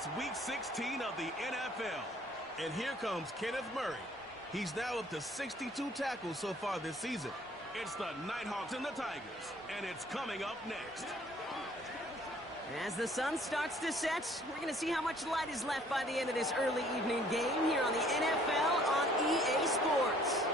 It's Week 16 of the NFL. And here comes Kenneth Murray. He's now up to 62 tackles so far this season. It's the Nighthawks and the Tigers, and it's coming up next. As the sun starts to set, we're going to see how much light is left by the end of this early evening game here on the NFL on EA Sports.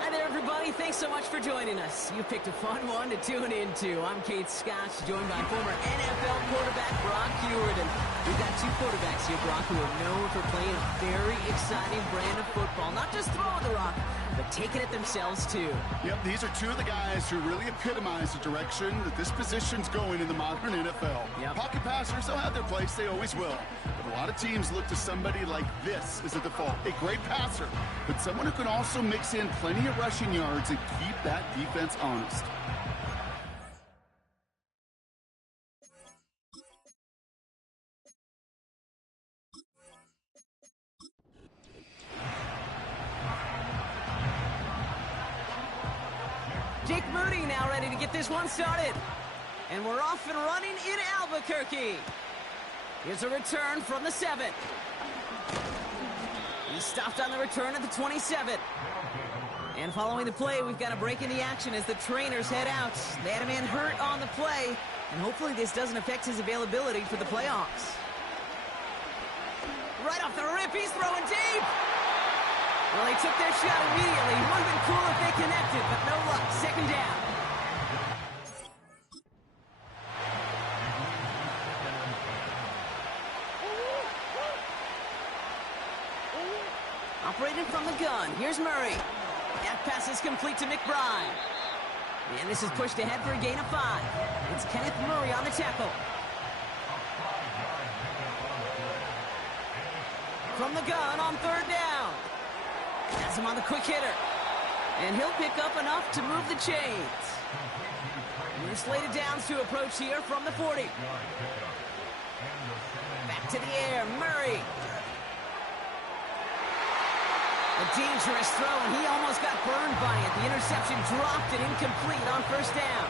Hi there, everybody. Thanks so much for joining us. You picked a fun one to tune into. I'm Kate Scott, joined by former NFL quarterback Brock Huard. And we've got two quarterbacks here, Brock, who are known for playing a very exciting brand of football. Not just throwing the rock, but taking it themselves, too. Yep, these are two of the guys who really epitomize the direction that this position's going in the modern NFL. Yep. Pocket passers, they'll have their place. They always will. But a lot of teams look to somebody like this as a default. A great passer, but someone who can also mix in plenty of rushing yards and keep that defense honest. Jake Moody now ready to get this one started. And we're off and running in Albuquerque. Here's a return from the 7. He stopped on the return at the 27. And following the play, we've got a break in the action as the trainers head out. They had a man hurt on the play, and hopefully this doesn't affect his availability for the playoffs. Right off the rip, he's throwing deep. Well, they took their shot immediately. It would have been cool if they connected, but no luck. Second down. Operated from the gun. Here's Murray. That pass is complete to McBride. And this is pushed ahead for a gain of 5. It's Kenneth Murray on the tackle. From the gun on third down. Has him on the quick hitter. And he'll pick up enough to move the chains. New slated downs to approach here from the 40. Back to the air, Murray. A dangerous throw, and he almost got burned by it. The interception dropped and incomplete on first down.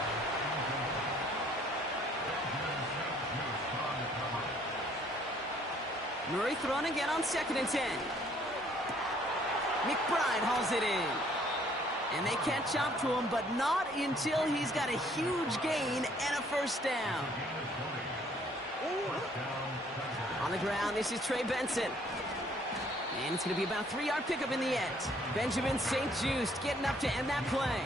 Murray thrown again on 2nd and 10. McBride hauls it in. And they catch up to him, but not until he's got a huge gain and a first down. On the ground, this is Trey Benson. And it's going to be about a 3-yard pickup in the end. Benjamin St. Just getting up to end that play.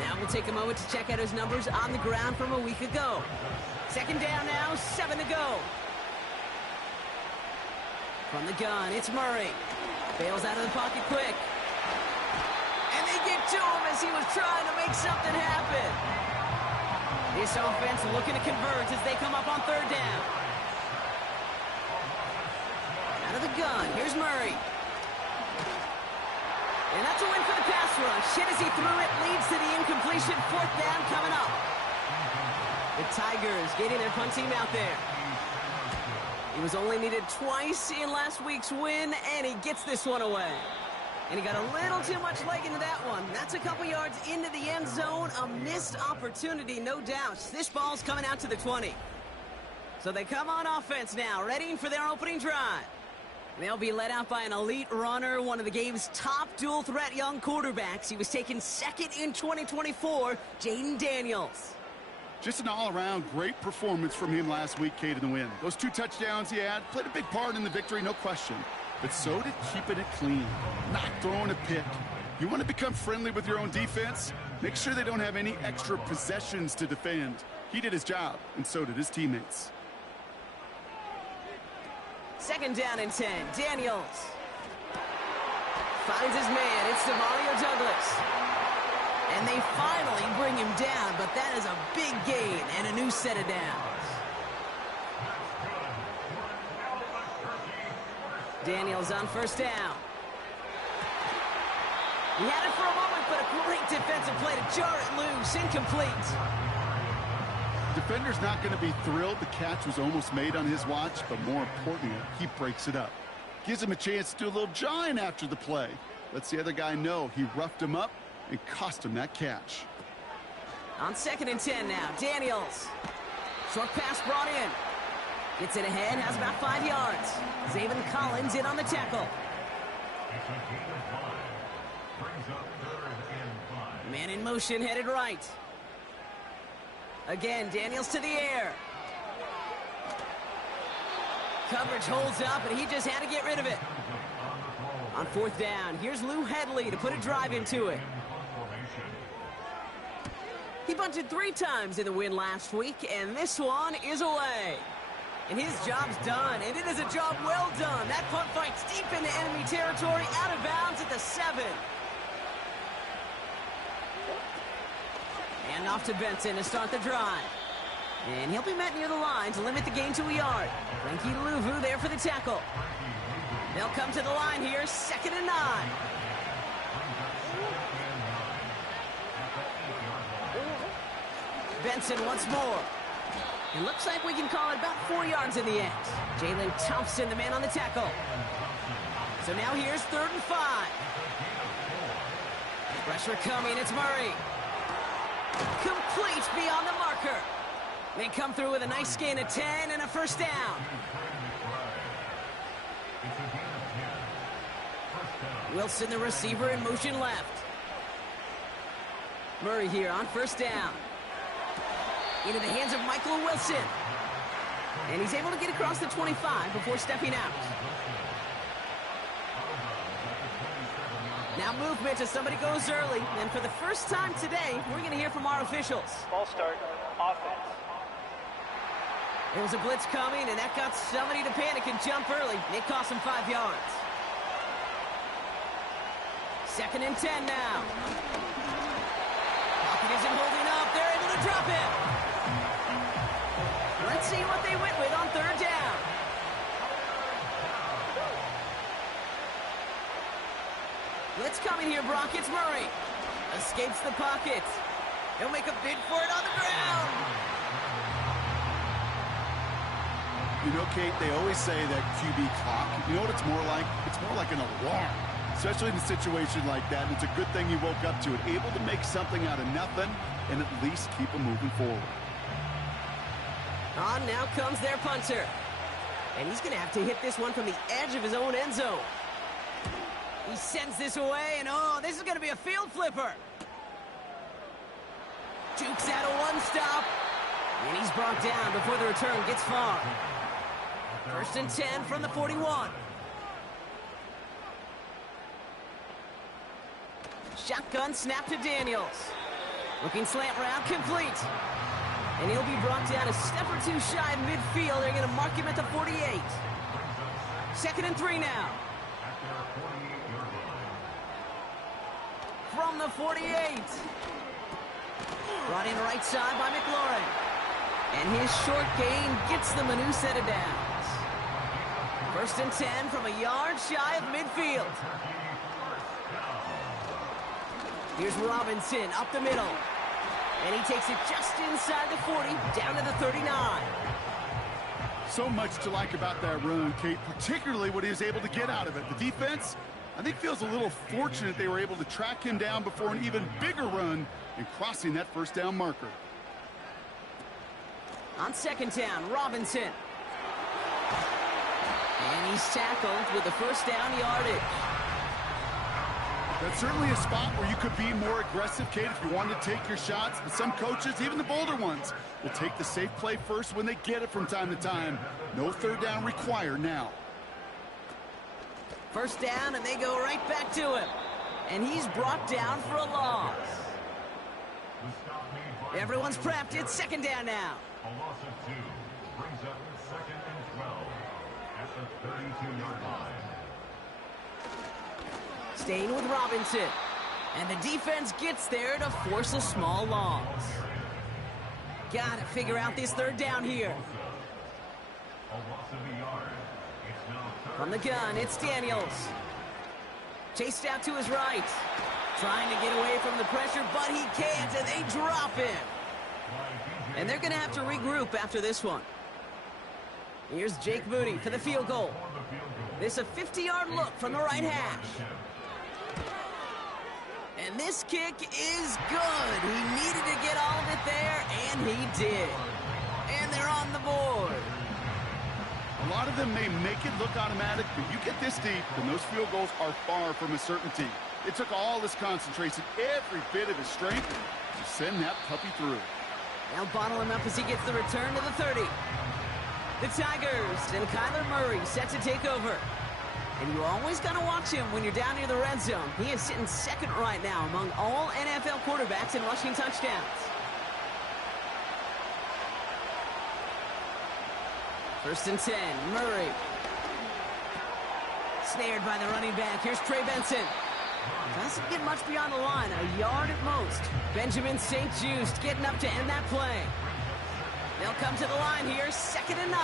Now we'll take a moment to check out his numbers on the ground from a week ago. Second down now, 7 to go. From the gun, it's Murray. Bails out of the pocket quick. And they get to him as he was trying to make something happen. This offense looking to convert as they come up on third down. Out of the gun, here's Murray. And that's a win for the pass rush. Hit as he threw it, leads to the incompletion. Fourth down coming up. The Tigers getting their punt team out there. He was only needed twice in last week's win, and he gets this one away. And he got a little too much leg into that one. That's a couple yards into the end zone. A missed opportunity, no doubt. This ball's coming out to the 20. So they come on offense now, ready for their opening drive. They'll be led out by an elite runner, one of the game's top dual-threat young quarterbacks. He was taken second in 2024, Jaden Daniels. Just an all-around great performance from him last week, Kate, in the win. Those 2 touchdowns he had played a big part in the victory, no question. But so did keeping it clean, not throwing a pick. You want to become friendly with your own defense? Make sure they don't have any extra possessions to defend. He did his job, and so did his teammates. Second down and 10. Daniels finds his man. It's DeMario Douglas. And they finally bring him down, but that is a big gain and a new set of downs. Daniels on first down. He had it for a moment, but a great defensive play to jar it loose. Incomplete. Defender's not going to be thrilled the catch was almost made on his watch, but more importantly, he breaks it up. Gives him a chance to do a little jawing after the play. Lets the other guy know he roughed him up and cost him that catch. On 2nd and 10 now, Daniels. Short pass brought in. Gets it ahead, has about 5 yards. Zaven Collins in on the tackle. Man in motion, headed right. Again, Daniels to the air. Coverage holds up, and he just had to get rid of it. On 4th down, here's Lou Headley to put a drive into it. He bunted 3 times in the win last week, and this one is away. And his job's done, and it is a job well done. That punt fight's deep into enemy territory, out of bounds at the 7. And off to Benson to start the drive. And he'll be met near the line to limit the gain to a yard. Frankie Louvu there for the tackle. They'll come to the line here, 2nd and 9. Benson once more. It looks like we can call it about 4 yards in the end. Jalen Thompson, the man on the tackle. So now here's 3rd and 5. Pressure coming, it's Murray. Complete beyond the marker. They come through with a nice gain of 10 and a 1st down. Wilson, the receiver, in motion left. Murray here on 1st down. Into the hands of Michael Wilson. And he's able to get across the 25 before stepping out. Now movement as somebody goes early. And for the first time today, we're going to hear from our officials. Ball start, offense. There was a blitz coming, and that got somebody to panic and jump early. It cost him 5 yards. 2nd and 10 now. Pocket isn't holding up. They're able to drop it. Let's see what they went with on 3rd down. Blitz coming here, Brock. It's Murray. Escapes the pocket. He'll make a bid for it on the ground. You know, Kate, they always say that QB clock, you know what it's more like? It's more like an alarm, especially in a situation like that. And it's a good thing he woke up to it, able to make something out of nothing and at least keep him moving forward. On now comes their punter. And he's going to have to hit this one from the edge of his own end zone. He sends this away, and oh, this is going to be a field flipper. Jukes out of one stop. And he's brought down before the return gets far. 1st and 10 from the 41. Shotgun snap to Daniels. Looking slant route, complete. And he'll be brought down a step or 2 shy of midfield. They're going to mark him at the 48. 2nd and 3 now. From the 48. Brought in right side by McLaurin. And his short gain gets them a new set of downs. 1st and 10 from a yard shy of midfield. Here's Robinson up the middle. And he takes it just inside the 40, down to the 39. So much to like about that run, Kate, particularly what he was able to get out of it. The defense, I think, feels a little fortunate they were able to track him down before an even bigger run and crossing that 1st down marker. On 2nd down, Robinson. And he's tackled with the 1st down yardage. That's certainly a spot where you could be more aggressive, Kate, if you wanted to take your shots. But some coaches, even the bolder ones, will take the safe play first when they get it from time to time. No 3rd down required now. 1st down, and they go right back to him. And he's brought down for a loss. Everyone's prepped. It's 2nd down now. A loss of 2 brings up 2nd and 12 at the 32-yard line. Staying with Robinson. And the defense gets there to force a small loss. Got to figure out this 3rd down here. A loss of a yard. It's now From the gun, it's Daniels. Chased out to his right. Trying to get away from the pressure, but he can't, and they drop him. And they're going to have to regroup after this one. Here's Jake Moody for the field goal. This a 50-yard look from the right hash. And this kick is good. He needed to get all of it there, and he did. And they're on the board. lot of them may make it look automatic, but you get this deep, and those field goals are far from a certainty. It took all his concentration, every bit of his strength, to send that puppy through. They'll bottle him up as he gets the return to the 30. The Tigers and Kyler Murray set to take over. And you always got to watch him when you're down near the red zone. He is sitting second right now among all NFL quarterbacks in rushing touchdowns. First and 10, Murray. Snared by the running back. Here's Trey Benson. Doesn't get much beyond the line, a yard at most. Benjamin St. Juste getting up to end that play. They'll come to the line here, 2nd and 9.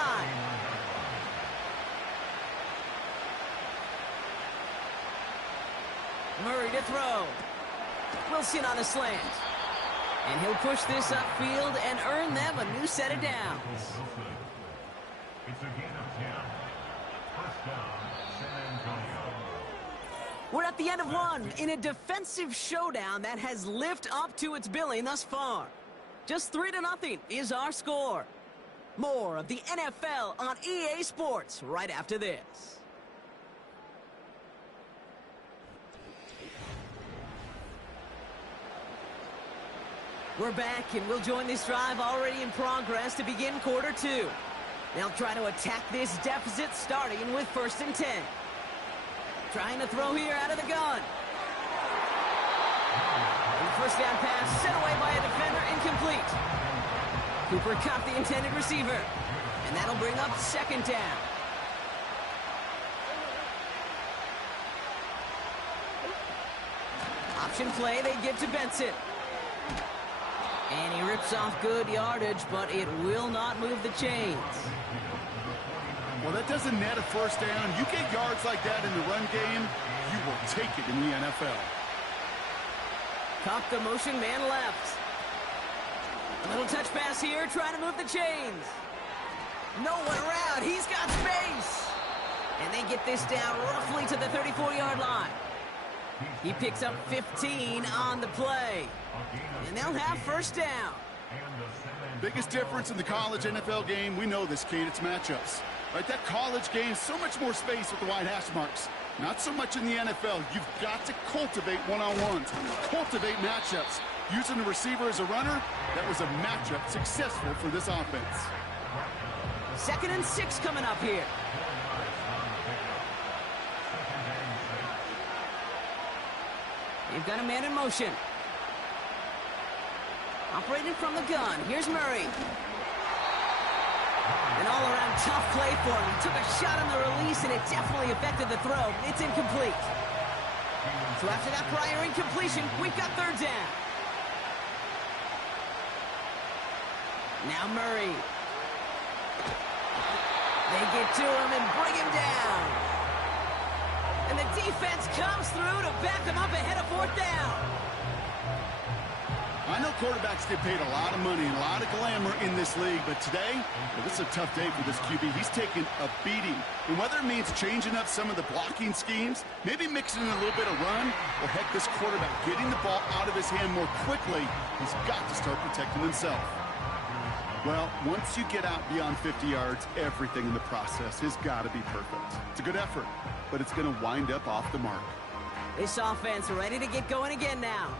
Murray to throw. Wilson on the slant. And he'll push this upfield and earn them a new set of downs. It's a gain of 10. First down, San Antonio. We're at the end of one in a defensive showdown that has lived up to its billing thus far. Just 3-0 is our score. More of the NFL on EA Sports right after this. We're back, and we'll join this drive already in progress to begin quarter 2. They'll try to attack this deficit starting with 1st and 10. Trying to throw here out of the gun. And first down pass set away by a defender, incomplete. Cooper caught the intended receiver. And that'll bring up 2nd down. Option play they give to Benson. And he rips off good yardage, but it will not move the chains. Well, that doesn't net a first down. You get yards like that in the run game, you will take it in the NFL. Caught the motion, man left. A little touch pass here, trying to move the chains. No one around, he's got space. And they get this down roughly to the 34-yard line. He picks up 15 on the play. And they'll have first down. Biggest difference in the college NFL game, we know this, Kate, it's matchups. Right, that college game, so much more space with the wide hash marks. Not so much in the NFL. You've got to cultivate one-on-ones, cultivate matchups. Using the receiver as a runner, that was a matchup successful for this offense. 2nd and 6 coming up here. You've got a man in motion. Operating from the gun. Here's Murray. An all-around tough play for him. He took a shot on the release, and it definitely affected the throw. It's incomplete. So after that prior incompletion, we've got 3rd down. Now Murray. They get to him and bring him down. And the defense comes through to back him up ahead of 4th down. I know quarterbacks get paid a lot of money and a lot of glamour in this league, but today, well, this is a tough day for this QB. He's taking a beating. And whether it means changing up some of the blocking schemes, maybe mixing in a little bit of run, or heck, this quarterback getting the ball out of his hand more quickly, he's got to start protecting himself. Well, once you get out beyond 50 yards, everything in the process has got to be perfect. It's a good effort, but it's going to wind up off the mark. This offense ready to get going again now.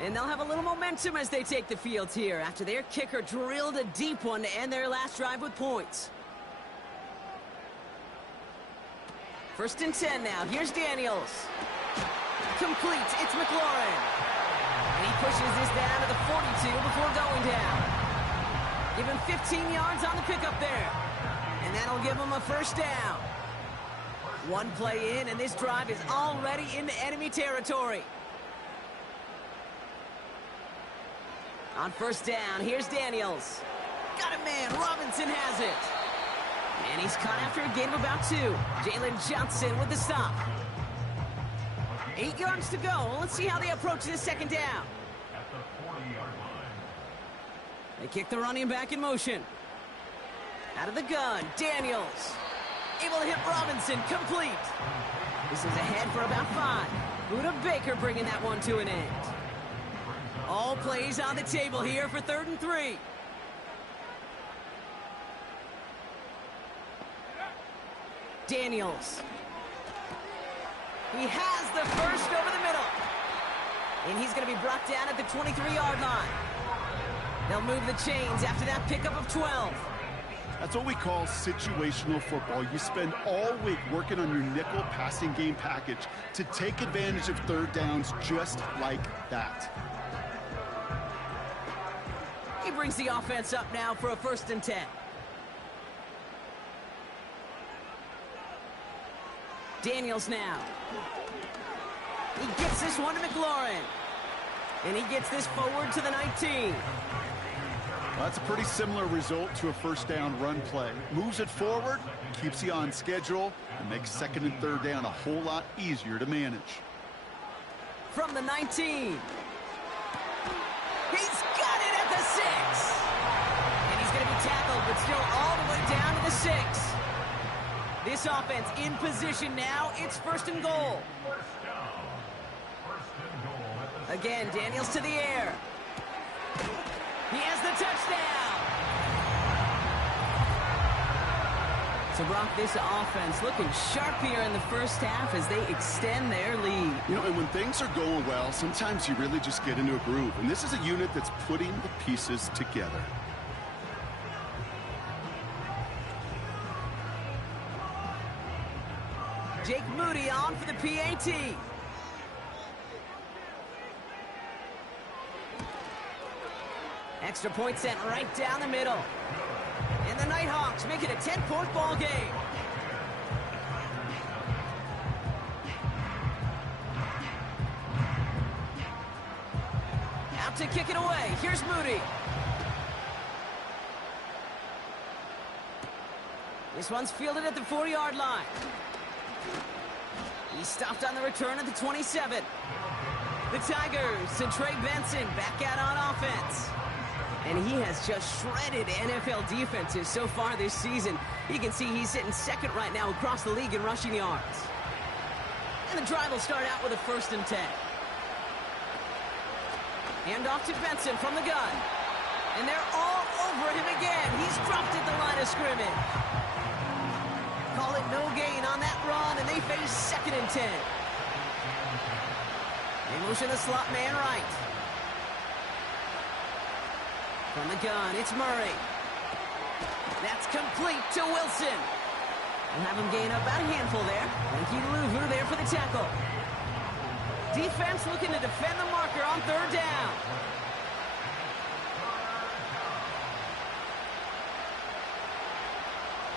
And they'll have a little momentum as they take the field here after their kicker drilled a deep one to end their last drive with points. 1st and 10 now. Here's Daniels. Complete. It's McLaurin. And he pushes this down to the 42 before going down. Give him 15 yards on the pickup there. And that'll give him a first down. One play in, and this drive is already into enemy territory. On 1st down, here's Daniels. Got a man, Robinson has it. And he's caught after a gain of about 2. Jalen Johnson with the stop. 8 yards to go. Let's see how they approach this 2nd down. At the 40-yard line. They kick the running back in motion. Out of the gun, Daniels. Able to hit Robinson, complete. This is ahead for about 5. Buda Baker bringing that one to an end. All plays on the table here for 3rd and 3. Daniels. He has the first over the middle. And he's going to be brought down at the 23-yard line. They'll move the chains after that pickup of 12. That's what we call situational football. You spend all week working on your nickel passing game package to take advantage of third downs just like that. He brings the offense up now for a 1st and 10. Daniels now. He gets this one to McLaurin. And he gets this forward to the 19. Well, that's a pretty similar result to a 1st down run play. Moves it forward, keeps you on schedule, and makes 2nd and 3rd down a whole lot easier to manage. From the 19. He's got it at the 6. And he's going to be tackled, but still all the way down to the 6. This offense in position now. It's 1st and goal. Again, Daniels to the air. He has the touchdown. So, Brock, this offense looking sharp here in the 1st half as they extend their lead. You know, and when things are going well, sometimes you really just get into a groove. And this is a unit that's putting the pieces together. Jake Moody on for the PAT. Extra point sent right down the middle. And the Nighthawks make it a 10-point ball game. Out to kick it away. Here's Moody. This one's fielded at the 40-yard line. He stopped on the return at the 27. The Tigers and Trey Benson back out on offense. And he has just shredded NFL defenses so far this season. You can see he's sitting 2nd right now across the league in rushing yards. And the drive will start out with a 1st and 10. Hand off to Benson from the gun. And they're all over him again. He's dropped at the line of scrimmage. Call it no gain on that run, and they face 2nd and 10. They motion the slot man right. From the gun, it's Murray. That's complete to Wilson. We'll have him gain about a handful there. Thank you to Luvu there for the tackle. Defense looking to defend the marker on 3rd down.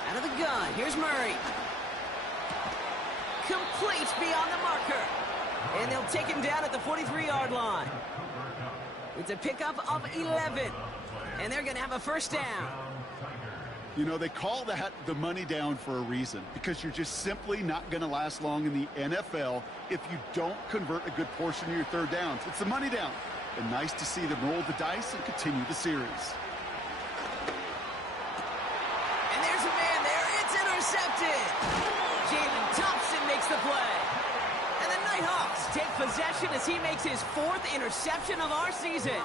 Out of the gun, here's Murray. Complete beyond the marker. And they'll take him down at the 43-yard line. It's a pickup of 11. And they're going to have a 1st down. You know, they call that the money down for a reason, because you're just simply not going to last long in the NFL if you don't convert a good portion of your 3rd downs. It's the money down. And nice to see them roll the dice and continue the series. And there's a man there. It's intercepted. Jalen Thompson makes the play. And the Nighthawks take possession as he makes his 4th interception of our season.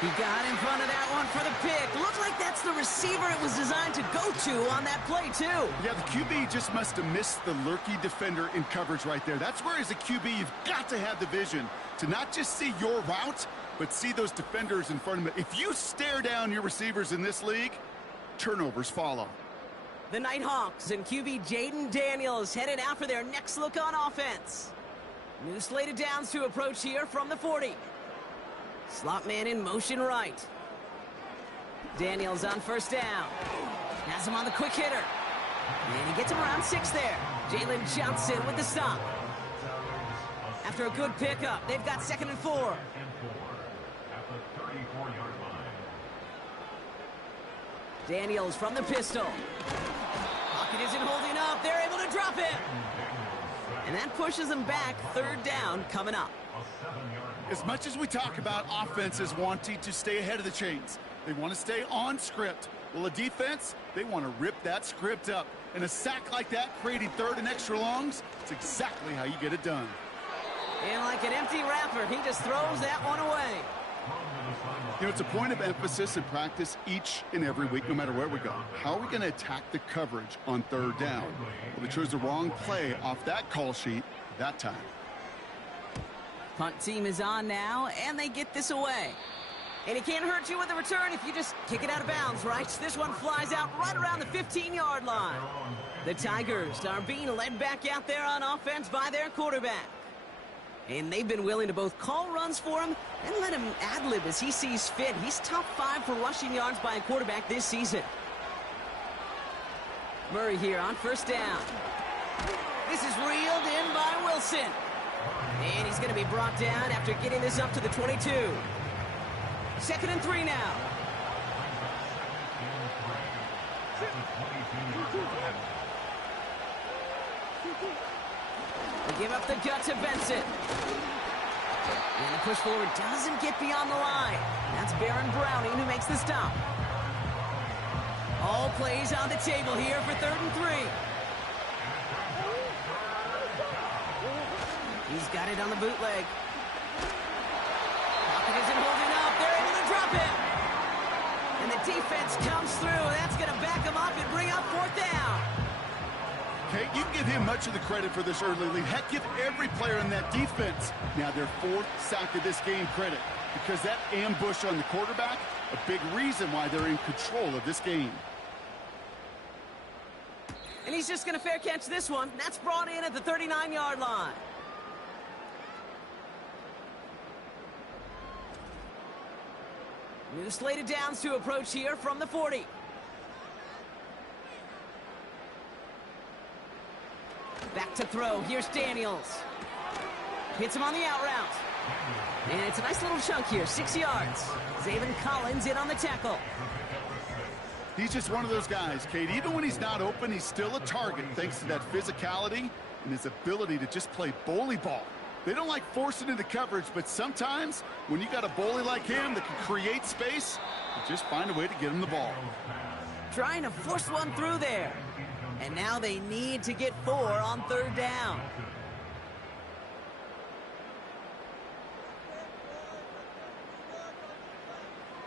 He got in front of that one for the pick. Looks like that's the receiver it was designed to go to on that play, too. Yeah, the QB just must have missed the lurky defender in coverage right there. That's where, as a QB, you've got to have the vision to not just see your route, but see those defenders in front of it. If you stare down your receivers in this league, turnovers follow. The Nighthawks and QB Jaden Daniels headed out for their next look on offense. New slate of downs to approach here from the 40. Slot man in motion right. Daniels on 1st down. Has him on the quick hitter. And he gets him around 6 there. Jalen Johnson with the stop. After a good pickup, they've got 2nd and 4. At the 34-yard line. Daniels from the pistol. Pocket isn't holding up. They're able to drop him. And that pushes them back. 3rd down coming up. As much as we talk about offenses wanting to stay ahead of the chains, they want to stay on script. Well, a defense, they want to rip that script up. And a sack like that, creating 3rd and extra longs, it's exactly how you get it done. And like an empty wrapper, he just throws that one away. You know, it's a point of emphasis in practice each and every week, no matter where we go. How are we going to attack the coverage on third down? Well, they chose the wrong play off that call sheet that time. Punt team is on now, and they get this away. And it can't hurt you with a return if you just kick it out of bounds, right? This one flies out right around the 15-yard line. The Tigers are being led back out there on offense by their quarterback. And they've been willing to both call runs for him and let him ad-lib as he sees fit. He's top 5 for rushing yards by a quarterback this season. Murray here on first down. This is reeled in by Wilson. And he's going to be brought down after getting this up to the 22. 2nd and 3 now. They give up the gut to Benson. And the push forward doesn't get beyond the line. That's Baron Browning who makes the stop. All plays on the table here for 3rd and 3. He's got it on the bootleg. Pocket isn't holding up. They're able to drop him. And the defense comes through. That's going to back him up and bring up 4th down. Okay, you can give him much of the credit for this early lead. Heck, give every player in that defense now their 4th sack of this game credit, because that ambush on the quarterback, a big reason why they're in control of this game. And he's just going to fair catch this one. That's brought in at the 39-yard line. New slated downs to approach here from the 40. Back to throw. Here's Daniels. Hits him on the out route. And it's a nice little chunk here, 6 yards. Zaven Collins in on the tackle. He's just one of those guys, Kate. Even when he's not open, he's still a target thanks to that physicality and his ability to just play bully ball. They don't like forcing into coverage, but sometimes when you got a bully like him that can create space, you just find a way to get him the ball. Trying to force one through there. And now they need to get 4 on 3rd down.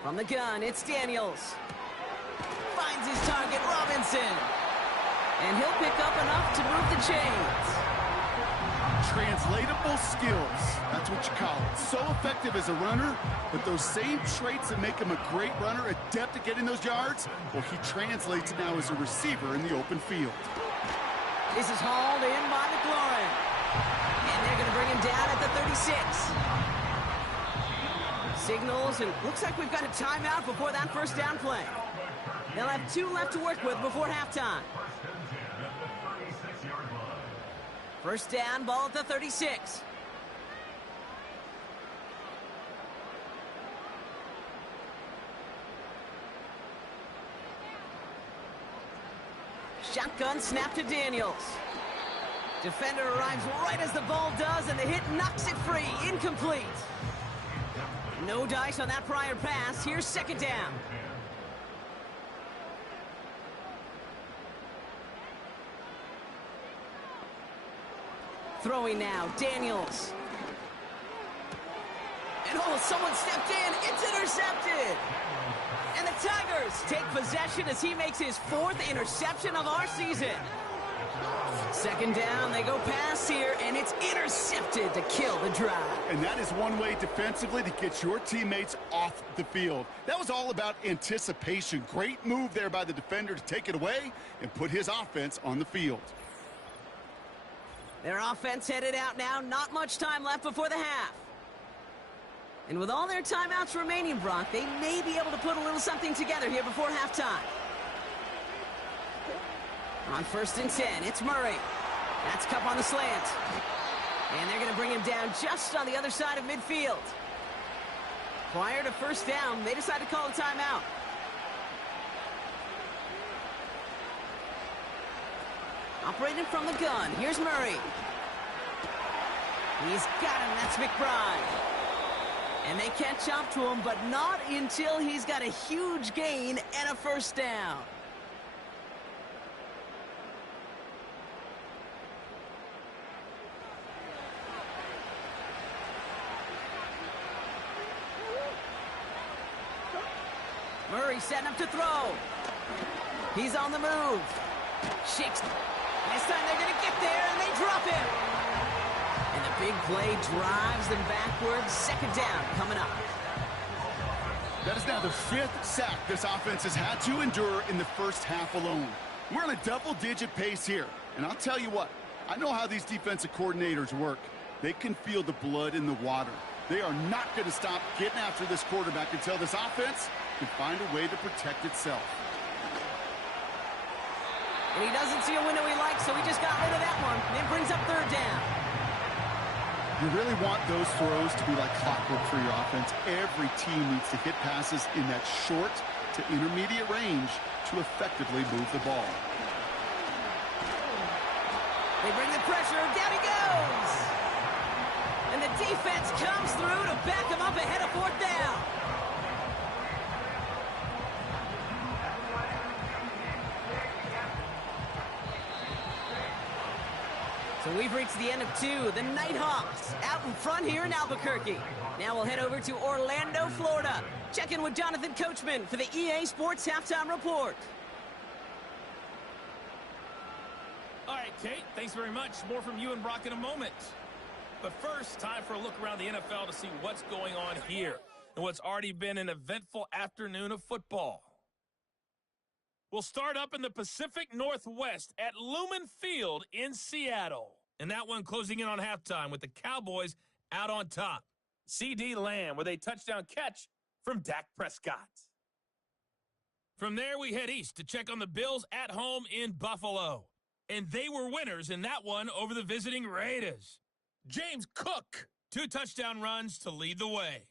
From the gun, it's Daniels. Finds his target, Robinson. And he'll pick up enough to move the chains. Translatable skills. That's what you call it. So effective as a runner, but those same traits that make him a great runner, adept at getting those yards, well, he translates now as a receiver in the open field. This is hauled in by McLaurin. And they're going to bring him down at the 36. Signals, and looks like we've got a timeout before that first down play. They'll have 2 left to work with before halftime. First down, ball at the 36. Shotgun snap to Daniels. Defender arrives right as the ball does, and the hit knocks it free. Incomplete. No dice on that prior pass. Here's 2nd down. Throwing now, Daniels. And oh, someone stepped in. It's intercepted. And the Tigers take possession as he makes his 4th interception of our season. 2nd down, they go pass here, and it's intercepted to kill the drive. And that is one way defensively to get your teammates off the field. That was all about anticipation. Great move there by the defender to take it away and put his offense on the field. Their offense headed out now. Not much time left before the half. And with all their timeouts remaining, Brock, they may be able to put a little something together here before halftime. On 1st and 10, it's Murray. That's Cup on the slant. And they're going to bring him down just on the other side of midfield. Prior to first down, they decide to call a timeout. Operating from the gun, here's Murray. He's got him, that's McBride. And they catch up to him, but not until he's got a huge gain and a first down. He's setting up to throw. He's on the move. Shakes. This time they're going to get there, and they drop him. And the big play drives them backwards. Second down coming up. That is now the 5th sack this offense has had to endure in the first half alone. We're on a double-digit pace here. And I'll tell you what, I know how these defensive coordinators work. They can feel the blood in the water. They are not going to stop getting after this quarterback until this offense can find a way to protect itself. And he doesn't see a window he likes, so he just got rid of that one. And it brings up third down. You really want those throws to be like clockwork for your offense. Every team needs to hit passes in that short to intermediate range to effectively move the ball. They bring the pressure. Down he goes. And the defense comes through to back him up ahead of fourth down. So we've reached the end of 2. The Nighthawks out in front here in Albuquerque. Now we'll head over to Orlando, Florida. Check in with Jonathan Coachman for the EA Sports Halftime Report. All right, Kate, thanks very much. More from you and Brock in a moment. But first, time for a look around the NFL to see what's going on here and what's already been an eventful afternoon of football. We'll start up in the Pacific Northwest at Lumen Field in Seattle. And that one closing in on halftime with the Cowboys out on top. C.D. Lamb with a touchdown catch from Dak Prescott. From there, we head east to check on the Bills at home in Buffalo. And they were winners in that one over the visiting Raiders. James Cook, 2 touchdown runs to lead the way.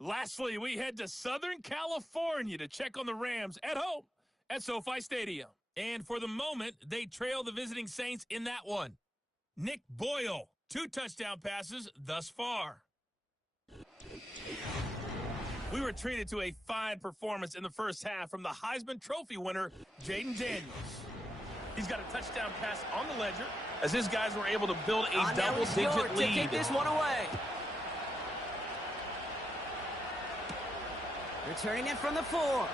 Lastly, we head to Southern California to check on the Rams at home at SoFi Stadium. And for the moment, they trail the visiting Saints in that one. Nick Boyle, 2 touchdown passes thus far. We were treated to a fine performance in the first half from the Heisman Trophy winner, Jaden Daniels. He's got a touchdown pass on the ledger as his guys were able to build a double-digit lead. To take this one away. Returning it from the 4.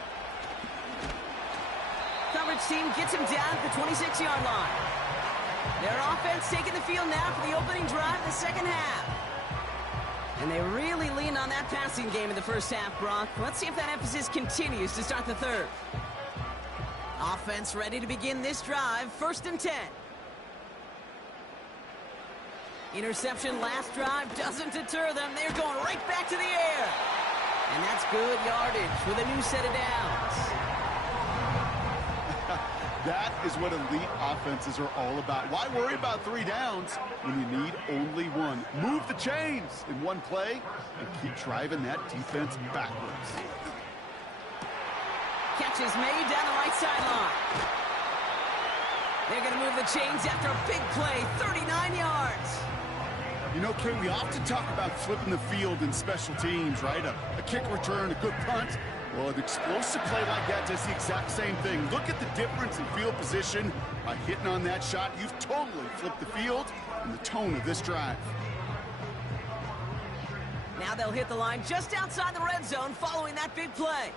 Coverage team gets him down at the 26-yard line. Their offense taking the field now for the opening drive of the second half. And they really leaned on that passing game in the first half, Brock. Let's see if that emphasis continues to start the third. Offense ready to begin this drive. 1st and 10. Interception last drive doesn't deter them. They're going right back to the air. And that's good yardage with a new set of downs. That is what elite offenses are all about. Why worry about 3 downs when you need only 1? Move the chains in one play and keep driving that defense backwards. Catch is made down the right sideline. They're going to move the chains after a big play, 39 yards. You know, Kay, we often talk about flipping the field in special teams, right? A kick return, a good punt. Well, an explosive play like that does the exact same thing. Look at the difference in field position. By hitting on that shot, you've totally flipped the field and the tone of this drive. Now they'll hit the line just outside the red zone following that big play.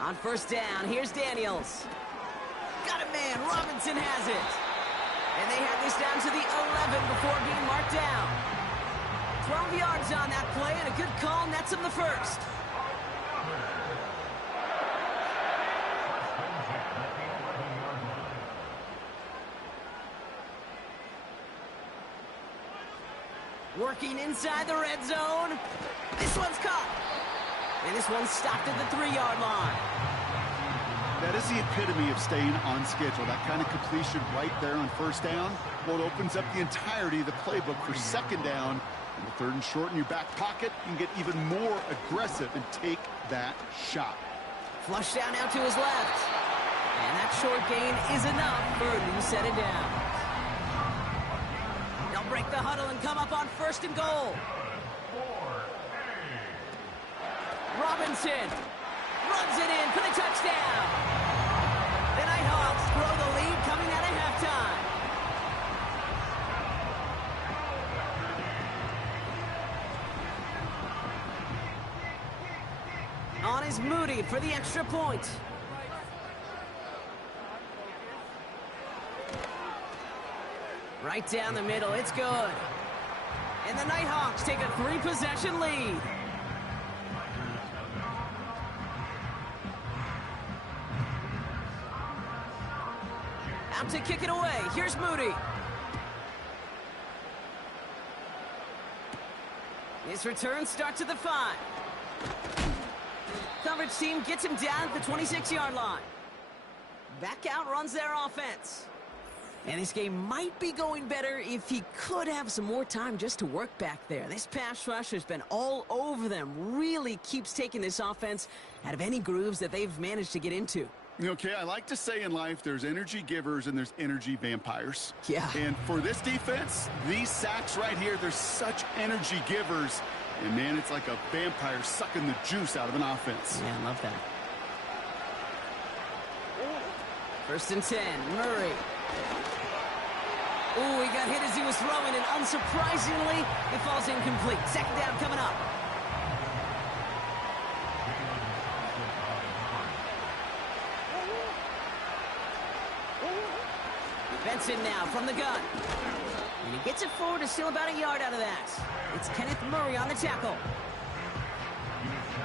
On 1st down, here's Daniels. Got it, man. Robinson has it. And they have this down to the 11 before being marked down. 12 yards on that play, and a good call nets him the first. Working inside the red zone. This one's caught. And this one stopped at the 3-yard line. That is the epitome of staying on schedule. That kind of completion right there on 1st down. Well, it opens up the entirety of the playbook for 2nd down. And the 3rd and short in your back pocket, you can get even more aggressive and take that shot. Flush down now to his left. And that short gain is enough for a new set of downs. They'll break the huddle and come up on 1st and goal. Robinson runs it in for the touchdown. The Nighthawks throw the lead coming out of halftime. On is Moody for the extra point. Right down the middle, it's good. And the Nighthawks take a 3-possession lead. Out to kick it away. Here's Moody. His return starts at the 5. Coverage team gets him down at the 26-yard line. Back out runs their offense. And this game might be going better if he could have some more time just to work back there. This pass rush has been all over them. Really keeps taking this offense out of any grooves that they've managed to get into. Okay, I like to say in life there's energy givers and there's energy vampires. Yeah. And for this defense, these sacks right here, they're such energy givers. And, man, it's like a vampire sucking the juice out of an offense. Yeah, I love that. 1st and 10, Murray. Ooh, he got hit as he was throwing, and unsurprisingly, it falls incomplete. 2nd down coming up. Benson now from the gun. And he gets it forward to steal about a yard out of that. It's Kenneth Murray on the tackle.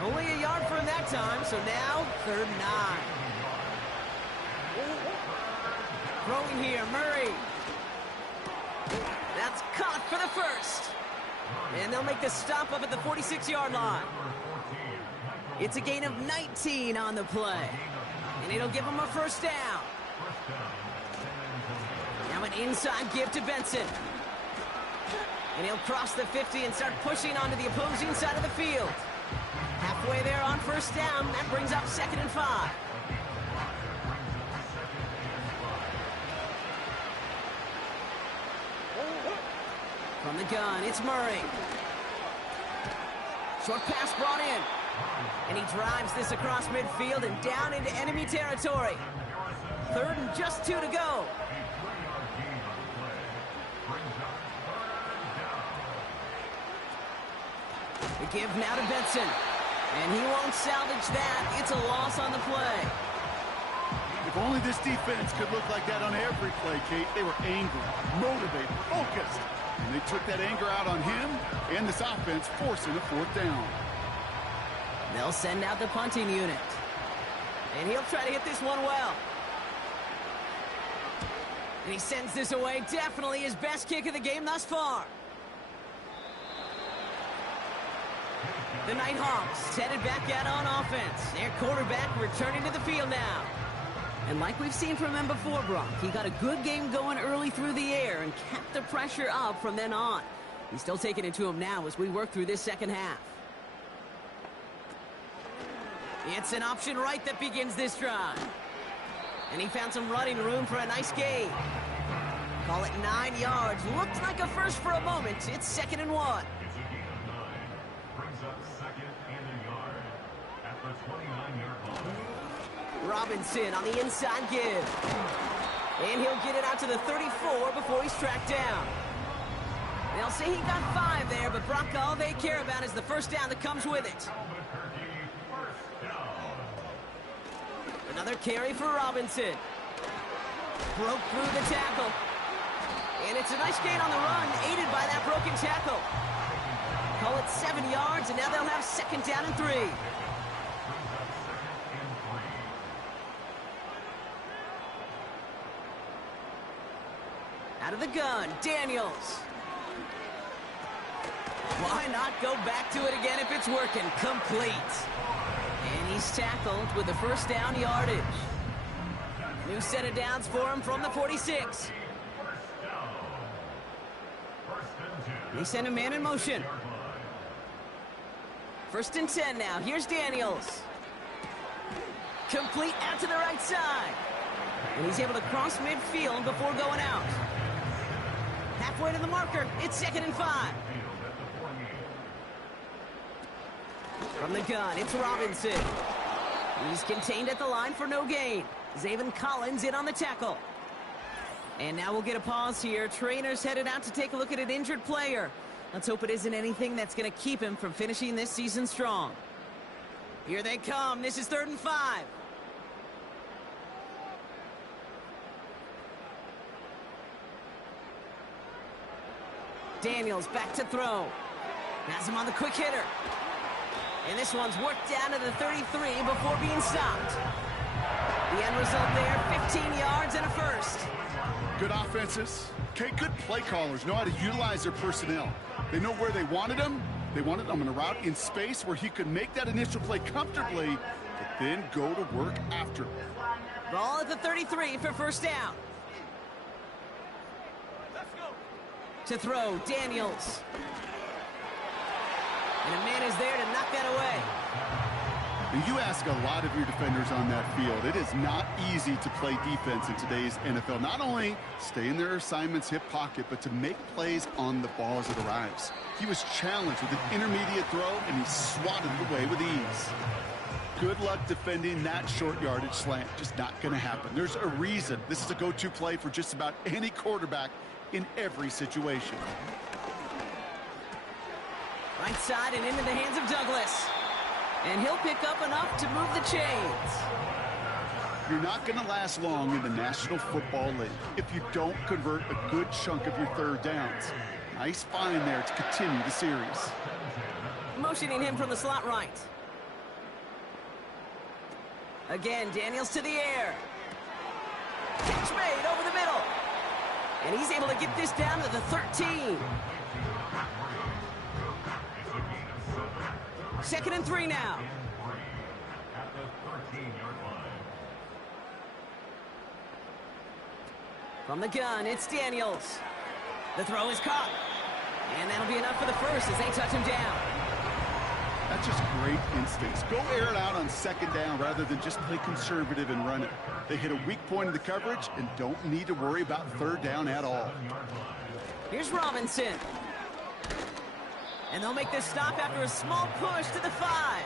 Only a yard for him that time, so now 3rd and 9. Throwing here, Murray. That's caught for the 1st. And they'll make the stop up at the 46-yard line. It's a gain of 19 on the play. And it'll give them a 1st down. Now an inside give to Benson. And he'll cross the 50 and start pushing onto the opposing side of the field. Halfway there on 1st down. That brings up 2nd and 5. From the gun, it's Murray. Short pass brought in. And he drives this across midfield and down into enemy territory. 3rd and just 2 to go. The give now to Benson. And he won't salvage that. It's a loss on the play. If only this defense could look like that on every play, Kate. They were angry, motivated, focused. And they took that anger out on him and this offense, forcing a 4th down. They'll send out the punting unit. And he'll try to hit this one well. And he sends this away. Definitely his best kick of the game thus far. The Nighthawks headed back out on offense. Their quarterback returning to the field now. And like we've seen from him before, Brock, he got a good game going early through the air and kept the pressure up from then on. He's still taking it to him now as we work through this 2nd half. It's an option right that begins this drive. And he found some running room for a nice gain. Call it 9 yards. Looked like a first for a moment. It's 2nd and 1. It's a gain of 9. Brings up 2nd and a yard at the 29-yard line. Robinson on the inside give. And he'll get it out to the 34 before he's tracked down. They'll say he got 5 there, but Brock, all they care about is the 1st down that comes with it. Another carry for Robinson. Broke through the tackle. And it's a nice gain on the run, aided by that broken tackle. Call it 7 yards, and now they'll have 2nd down and 3. Out of the gun, Daniels. Why not go back to it again if it's working? Complete. And he's tackled with the 1st down yardage. New set of downs for him from the 46. They send a man in motion. 1st and 10 now. Here's Daniels. Complete out to the right side. And he's able to cross midfield before going out. Halfway to the marker. It's 2nd and 5. From the gun, it's Robinson. He's contained at the line for no gain. Zaven Collins in on the tackle. And now we'll get a pause here. Trainers headed out to take a look at an injured player. Let's hope it isn't anything that's going to keep him from finishing this season strong. Here they come. This is 3rd and 5. Daniels back to throw. Has him on the quick hitter. And this one's worked down to the 33 before being stopped. The end result there, 15 yards and a first. Good offenses. Okay, good play callers know how to utilize their personnel. They know where they wanted him. They wanted him in a route in space where he could make that initial play comfortably, but then go to work after. Ball at the 33 for first down. To throw, Daniels. And a man is there to knock that away. And you ask a lot of your defenders on that field. It is not easy to play defense in today's NFL. Not only stay in their assignment's hip pocket, but to make plays on the ball as it arrives. He was challenged with an intermediate throw, and he swatted it away with ease. Good luck defending that short yardage slant. Just not going to happen. There's a reason this is a go-to play for just about any quarterback in every situation. Right side and into the hands of Douglas. And he'll pick up enough to move the chains. You're not going to last long in the National Football League if you don't convert a good chunk of your third downs. Nice find there to continue the series. Motioning him from the slot right. Again, Daniels to the air. Catch made over the middle. And he's able to get this down to the 13. 2nd and 3 now. At the 13-yard line. From the gun, it's Daniels. The throw is caught. And that'll be enough for the first as they touch him down. That's just great instincts. Go air it out on 2nd down rather than just play conservative and run it. They hit a weak point in the coverage and don't need to worry about 3rd down at all. Here's Robinson. And they'll make this stop after a small push to the 5.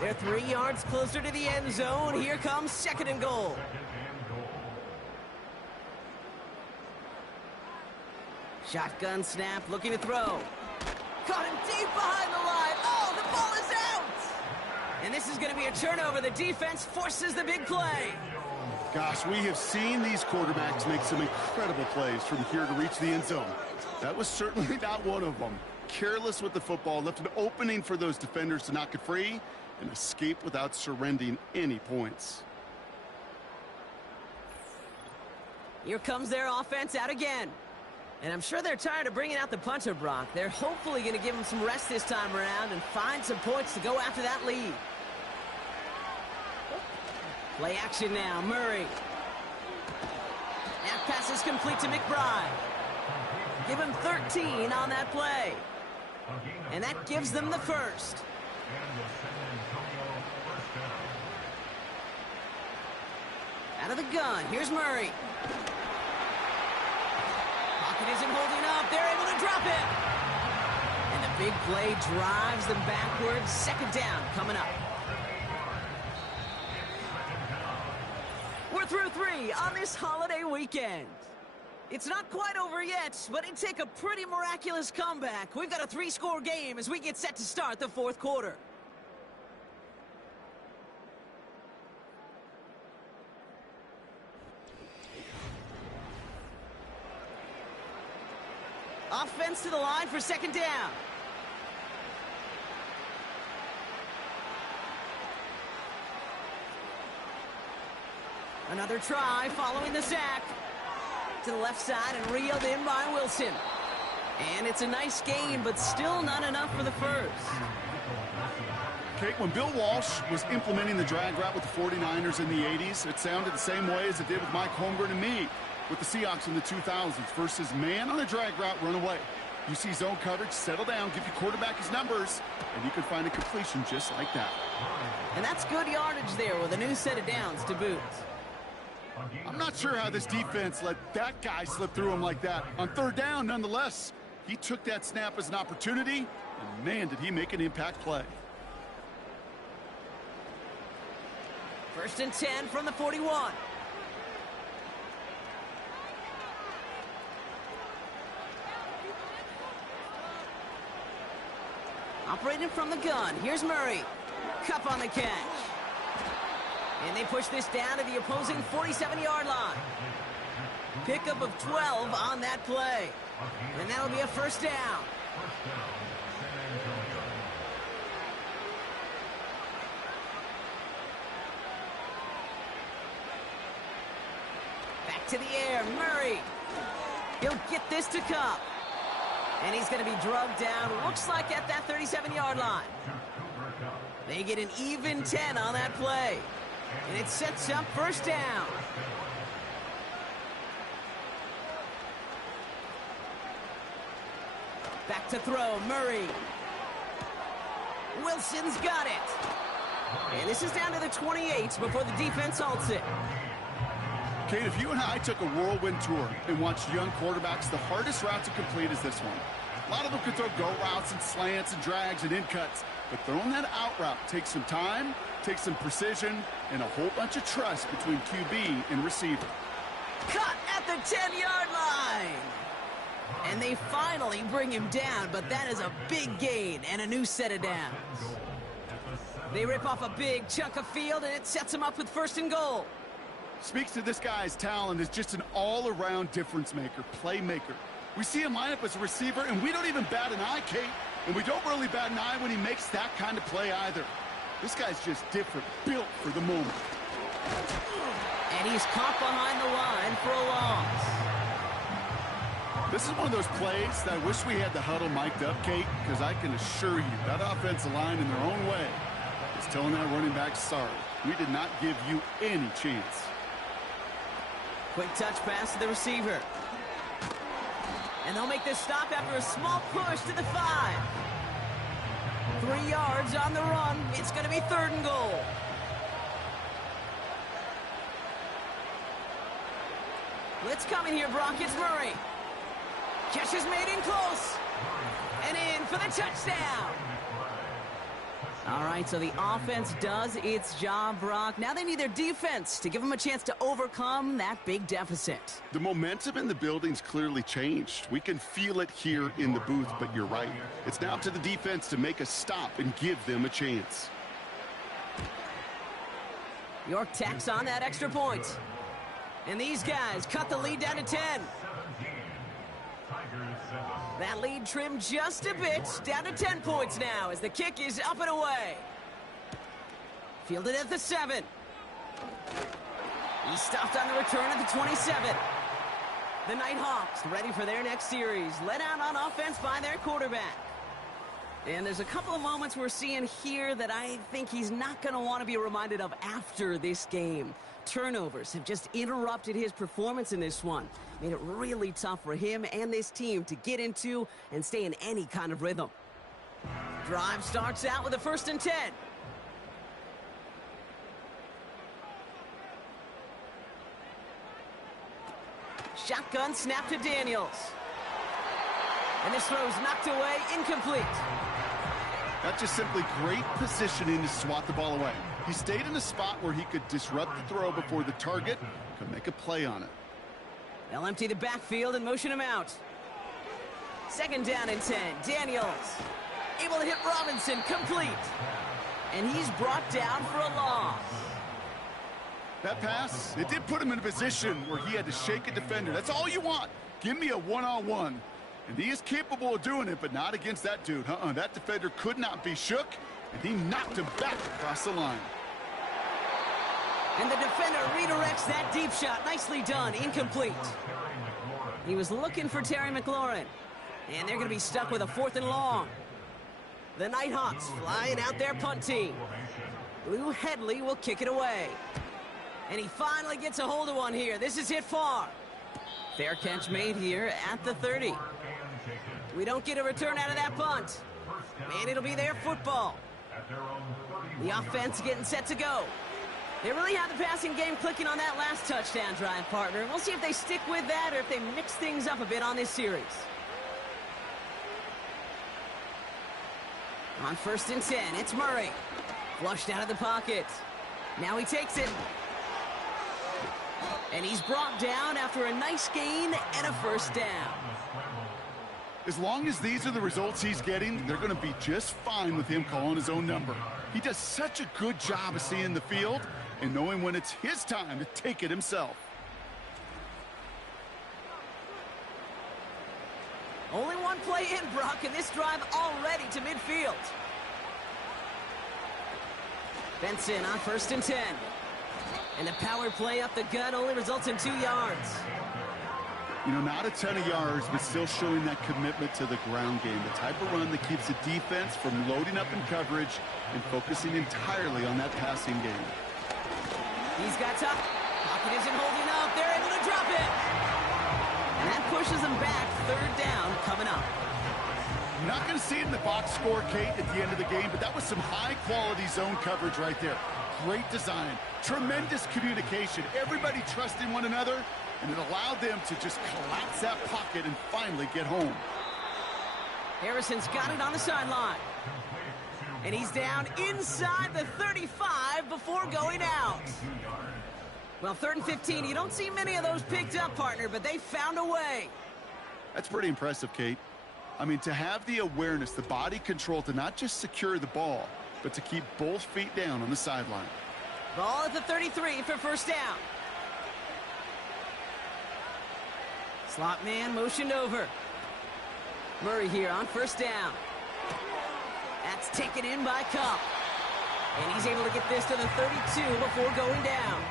They're 3 yards closer to the end zone. Here comes 2nd and goal. Shotgun snap, looking to throw. Caught him deep behind the line. Oh, the ball is out! And this is going to be a turnover. The defense forces the big play. Gosh, we have seen these quarterbacks make some incredible plays from here to reach the end zone. That was certainly not one of them. Careless with the football, left an opening for those defenders to knock it free and escape without surrendering any points. Here comes their offense out again. And I'm sure they're tired of bringing out the punter, Brock. They're hopefully going to give him some rest this time around and find some points to go after that lead. Play action now, Murray. That pass is complete to McBride. Give him 13 on that play. And that gives them the first. Out of the gun, here's Murray. Pocket isn't holding up. They're able to drop it. And the big play drives them backwards. 2nd down coming up. We're through 3 on this holiday weekend. It's not quite over yet, but it'd take a pretty miraculous comeback. We've got a 3-score game as we get set to start the 4th quarter. Offense to the line for 2nd down. Another try following the sack. To the left side and reeled in by Wilson. And it's a nice game, but still not enough for the first. Okay, when Bill Walsh was implementing the drag route with the 49ers in the 80s, it sounded the same way as it did with Mike Holmgren and me with the Seahawks in the 2000s. Versus man on a drag route, run away. You see zone coverage, settle down, give your quarterback his numbers, and you can find a completion just like that. And that's good yardage there with a new set of downs to boot. I'm not sure how this defense let that guy slip through him like that. On 3rd down, nonetheless, he took that snap as an opportunity, and man, did he make an impact play. 1st and 10 from the 41. Operating from the gun. Here's Murray. Cup on the catch. And they push this down to the opposing 47-yard line. Pickup of 12 on that play. And that'll be a first down. Back to the air, Murray. He'll get this to Cup. And he's going to be drugged down, looks like at that 37-yard line. They get an even 10 on that play. And it sets up first down. Back to throw, Murray. Wilson's got it. And this is down to the 28 before the defense halts it. Kate, if you and I took a whirlwind tour and watched young quarterbacks, the hardest route to complete is this one. A lot of them can throw go routes and slants and drags and in cuts, but throwing that out route takes some time, takes some precision, and a whole bunch of trust between QB and receiver. Cut at the 10-yard line. And they finally bring him down, but that is a big gain and a new set of downs. They rip off a big chunk of field, and it sets him up with first and goal. Speaks to this guy's talent as just an all-around difference maker, playmaker. We see him line up as a receiver, and we don't even bat an eye, Kate. And we don't really bat an eye when he makes that kind of play either. This guy's just different, built for the moment. And he's caught behind the line for a loss. This is one of those plays that I wish we had the huddle mic'd up, Kate, because I can assure you that offensive line in their own way is telling that running back, sorry, we did not give you any chance. Quick touch pass to the receiver. And they'll make this stop after a small push to the 5. 3 yards on the run. It's going to be third and goal. Blitz coming here, Brock. It's Murray. Catch is made in close. And in for the touchdown. All right, so the offense does its job, Brock. Now they need their defense to give them a chance to overcome that big deficit. The momentum in the building's clearly changed. We can feel it here in the booth, but you're right. It's now up to the defense to make a stop and give them a chance. York tacks on that extra point. And these guys cut the lead down to 10. That lead trimmed just a bit, down to 10 points now as the kick is up and away. Fielded at the 7. He stopped on the return at the 27. The Nighthawks ready for their next series, led out on offense by their quarterback. And there's a couple of moments we're seeing here that I think he's not going to want to be reminded of after this game. Turnovers have just interrupted his performance in this one. Made it really tough for him and this team to get into and stay in any kind of rhythm. Drive starts out with a 1st and 10. Shotgun snap to Daniels. And this throw's knocked away, incomplete. That's just simply great positioning to swat the ball away. He stayed in a spot where he could disrupt the throw before the target could make a play on it. They'll empty the backfield and motion him out. 2nd down and 10. Daniels able to hit Robinson, complete. And he's brought down for a loss. That pass, it did put him in a position where he had to shake a defender. That's all you want. Give me a one-on-one. And he is capable of doing it, but not against that dude. That defender could not be shook, and he knocked him back across the line. And the defender redirects that deep shot. Nicely done. Incomplete. He was looking for Terry McLaurin. And they're going to be stuck with a 4th and long. The Nighthawks flying out their punt team. Lou Headley will kick it away. And he finally gets a hold of one here. This is hit far. Fair catch made here at the 30. We don't get a return out of that punt. And it'll be their football. The offense getting set to go. They really have the passing game clicking on that last touchdown drive, partner. We'll see if they stick with that or if they mix things up a bit on this series. On 1st and 10, it's Murray. Flushed out of the pocket. Now he takes it. And he's brought down after a nice gain and a 1st down. As long as these are the results he's getting, they're going to be just fine with him calling his own number. He does such a good job of seeing the field and knowing when it's his time to take it himself. Only one play in, Brock, and this drive already to midfield. Benson on 1st and 10. And the power play up the gut only results in 2 yards. You know, not a ton of yards, but still showing that commitment to the ground game. The type of run that keeps the defense from loading up in coverage and focusing entirely on that passing game. He's got top. Pocket isn't holding up. They're able to drop it. And that pushes them back. 3rd down coming up. You're not going to see it in the box score, Kate, at the end of the game, but that was some high-quality zone coverage right there. Great design. Tremendous communication. Everybody trusting one another. And it allowed them to just collapse that pocket and finally get home. Harrison's got it on the sideline. And he's down inside the 35 before going out. Well, 3rd and 15, you don't see many of those picked up, partner, but they found a way. That's pretty impressive, Kate. I mean, to have the awareness, the body control to not just secure the ball, but to keep both feet down on the sideline. Ball at the 33 for 1st down. Slot man motioned over. Murray here on 1st down. That's taken in by Cup. And he's able to get this to the 32 before going down.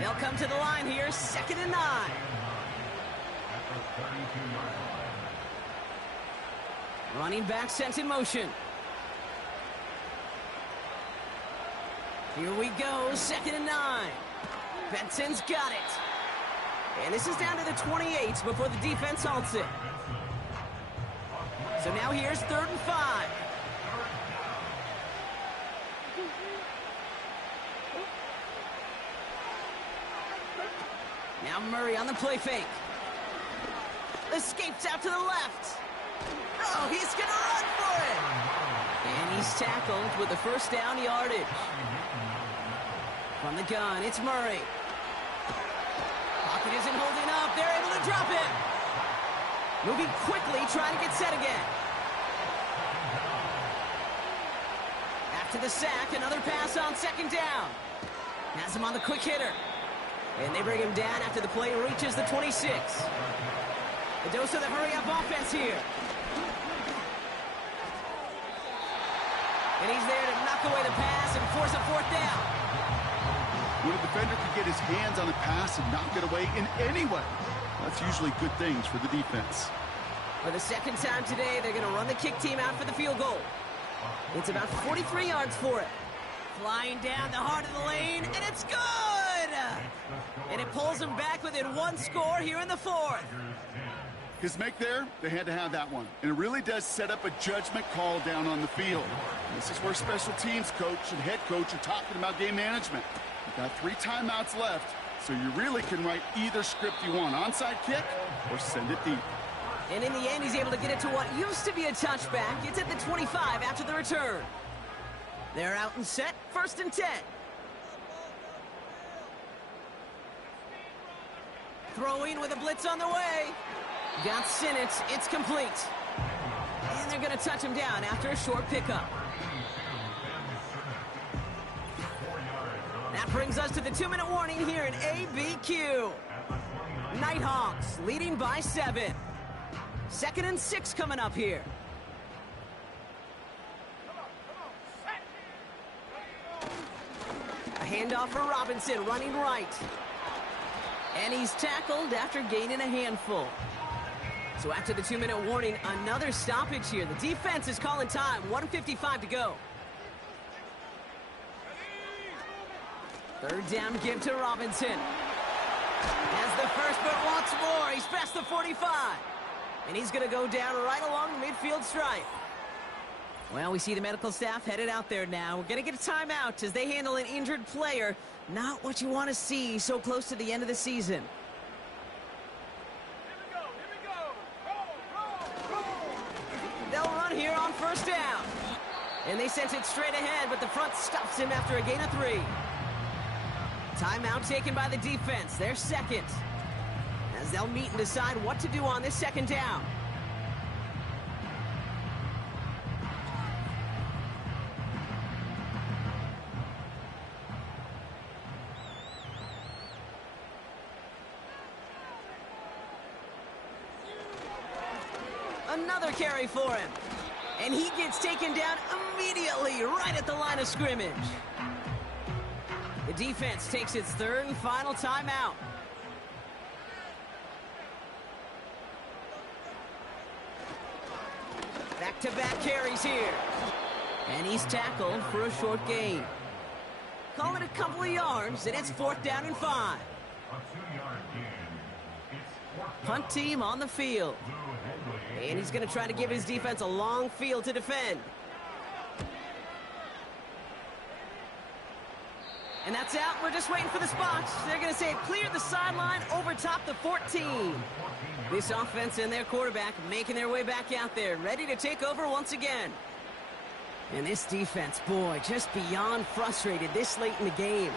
They'll come to the line here, 2nd and 9. Running back sent in motion. Here we go, 2nd and 9. Benson's got it. And this is down to the 28 before the defense halts it. So now here's 3rd and 5. Now Murray on the play fake. Escapes out to the left. Oh, he's going to run for it. And he's tackled with the 1st down yardage. From the gun, it's Murray. Pocket isn't holding up. They're able to drop it. Moving quickly, trying to get set again. After the sack, another pass on 2nd down. Has him on the quick hitter. And they bring him down after the play reaches the 26. A dose of the hurry-up offense here. And he's there to knock away the pass and force a 4th down. When a defender can get his hands on a pass and knock it away in any way, that's usually good things for the defense. For the 2nd time today, they're going to run the kick team out for the field goal. It's about 43 yards for it. Flying down the heart of the lane, and it's good! And it pulls them back within 1 score here in the 4th. His make there, they had to have that one. And it really does set up a judgment call down on the field. This is where special teams coach and head coach are talking about game management. You've got 3 timeouts left, so you really can write either script you want. Onside kick or send it deep. And in the end, he's able to get it to what used to be a touchback. It's at the 25 after the return. They're out and set, 1st and 10. Throwing with a blitz on the way. Got Sinnott, it's complete. And they're going to touch him down after a short pickup. That brings us to the 2-minute warning here in ABQ. Nighthawks leading by 7. 2nd and 6 coming up here. A handoff for Robinson, running right. And he's tackled after gaining a handful. So after the 2-minute warning, another stoppage here. The defense is calling time, 1:55 to go. 3rd down give to Robinson. Has the first, but wants more. He's past the 45. And he's going to go down right along the midfield stripe. Well, we see the medical staff headed out there now. We're going to get a timeout as they handle an injured player. Not what you want to see so close to the end of the season. They'll run here on 1st down. And they sent it straight ahead, but the front stops him after a gain of 3. Timeout taken by the defense. Their 2nd. as they'll meet and decide what to do on this second down. Another carry for him. And he gets taken down immediately right at the line of scrimmage. The defense takes its third and final timeout. Back-to-back carries here. And he's tackled for a short gain. Call it a couple of yards, and it's 4th down and 5. A 2-yard gain. It's 4th down. Punt team on the field. And he's going to try to give his defense a long field to defend. And that's out. We're just waiting for the spots. They're going to say it cleared the sideline over top the 14. This offense and their quarterback making their way back out there, ready to take over once again. And this defense, boy, just beyond frustrated this late in the game.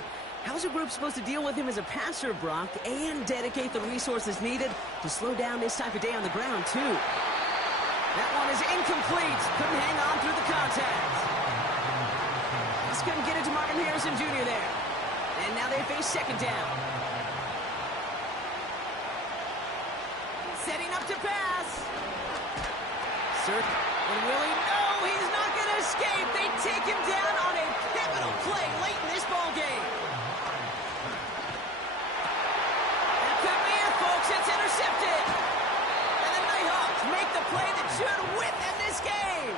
How's a group supposed to deal with him as a passer, Brock, and dedicate the resources needed to slow down this type of day on the ground, too? That one is incomplete. Couldn't hang on through the contact. Just couldn't get it to Marvin Harrison Jr. there. And now they face second down. Setting up to pass. And Willie, no, he's not going to escape. They take him down on a pivotal play late in this ball game. That could be it, folks. It's intercepted. And the Nighthawks make the play that should win them this game.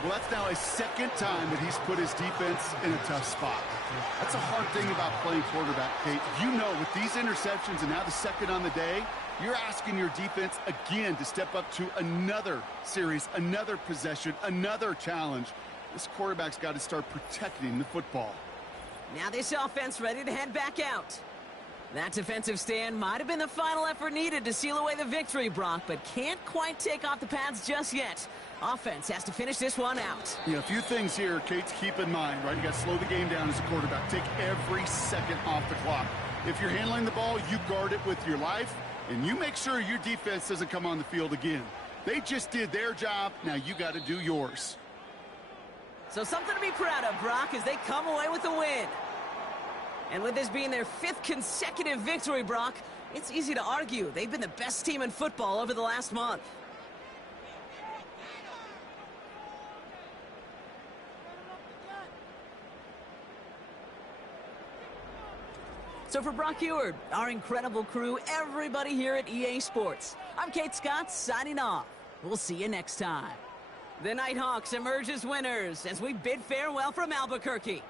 Well, that's now his second time that he's put his defense in a tough spot. That's a hard thing about playing quarterback, Kate. You know, with these interceptions and now the second on the day, you're asking your defense again to step up to another series, another possession, another challenge. This quarterback's got to start protecting the football. Now this offense ready to head back out. That defensive stand might have been the final effort needed to seal away the victory, Brock, but can't quite take off the pads just yet. Offense has to finish this one out. Yeah, a few things here, Kate, to keep in mind, right? You got to slow the game down as a quarterback. Take every second off the clock. If you're handling the ball, you guard it with your life, and you make sure your defense doesn't come on the field again. They just did their job. Now you got to do yours. So something to be proud of, Brock, as they come away with a win. And with this being their 5th consecutive victory, Brock, it's easy to argue they've been the best team in football over the last month. So for Brock Eward, our incredible crew, everybody here at EA Sports, I'm Kate Scott signing off. We'll see you next time. The Nighthawks emerge as winners as we bid farewell from Albuquerque.